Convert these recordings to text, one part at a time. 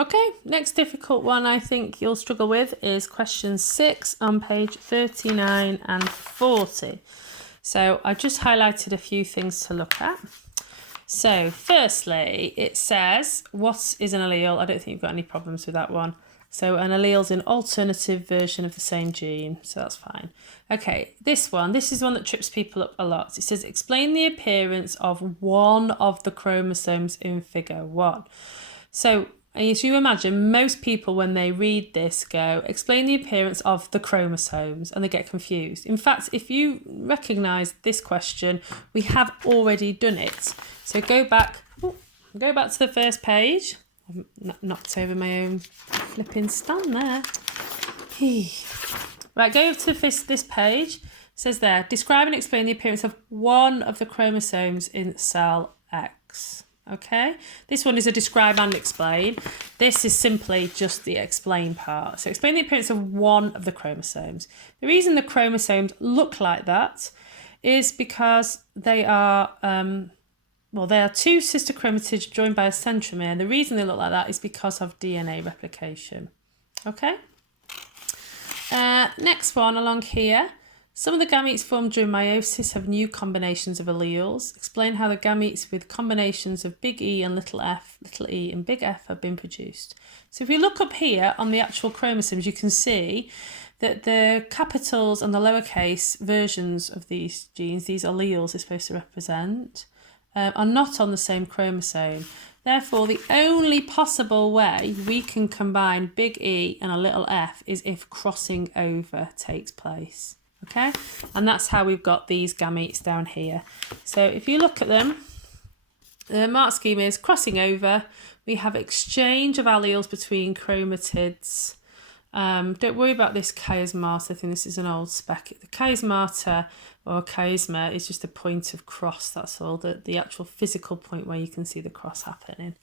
Okay, next difficult one I think you'll struggle with is question 6 on page 39 and 40. So I just highlighted a few things to look at. So firstly, it says, what is an allele? I don't think you've got any problems with that one. So an allele is an alternative version of the same gene, so that's fine. Okay, this is one that trips people up a lot. It says, explain the appearance of one of the chromosomes in figure 1. So as you imagine, most people when they read this go, explain the appearance of the chromosomes, and they get confused. In fact, if you recognise this question, we have already done it. So go back to the first page. I've knocked over my own flipping stand there. Right, go over to this page. It says there, describe and explain the appearance of one of the chromosomes in cell X. Okay, this one is a describe and explain. This is simply just the explain part. So explain the appearance of one of the chromosomes. The reason the chromosomes look like that is because they are, they are two sister chromatids joined by a centromere. And the reason they look like that is because of DNA replication. Okay. Next one along here. Some of the gametes formed during meiosis have new combinations of alleles. Explain how the gametes with combinations of big E and little f, little e and big F have been produced. So if you look up here on the actual chromosomes, you can see that the capitals and the lowercase versions of these genes, these alleles are supposed to represent, are not on the same chromosome. Therefore, the only possible way we can combine big E and a little f is if crossing over takes place. Okay, and that's how we've got these gametes down here. So if you look at them, the mark scheme is crossing over. We have exchange of alleles between chromatids. Don't worry about this chiasmata. I think this is an old spec. The chiasmata or chiasma is just a point of cross. That's all. The actual physical point where you can see the cross happening.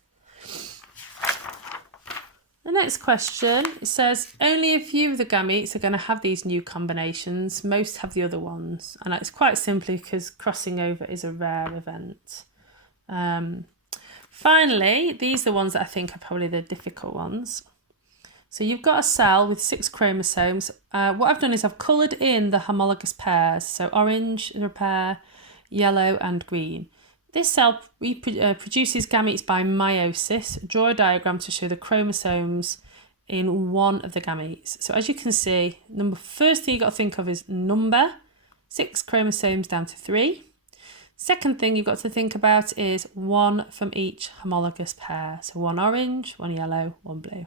The next question, it says, only a few of the gametes are going to have these new combinations. Most have the other ones. And it's quite simply because crossing over is a rare event. Finally, these are the ones that I think are probably the difficult ones. So you've got a cell with 6 chromosomes. What I've done is I've coloured in the homologous pairs. So orange is a pair, yellow and green. This cell produces gametes by meiosis. Draw a diagram to show the chromosomes in one of the gametes. So as you can see, first thing you've got to think of is number, 6 chromosomes down to 3. Second thing you've got to think about is one from each homologous pair. So one orange, one yellow, one blue.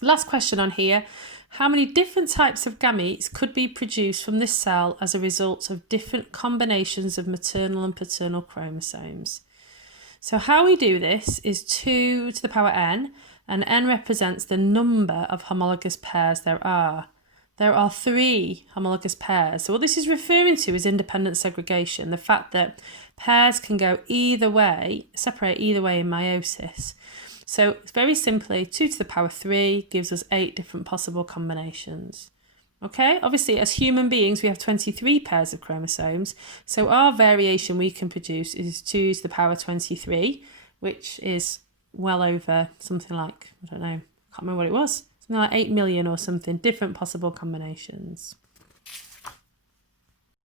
Last question on here. How many different types of gametes could be produced from this cell as a result of different combinations of maternal and paternal chromosomes? So how we do this is 2 to the power n, and n represents the number of homologous pairs there are. There are 3 homologous pairs. So what this is referring to is independent segregation, the fact that pairs can go either way, separate either way in meiosis. So very simply, 2 to the power 3 gives us 8 different possible combinations. Okay, obviously as human beings, we have 23 pairs of chromosomes. So our variation we can produce is 2 to the power 23, which is well over something like, I don't know, I can't remember what it was, something like 8 million or something, different possible combinations.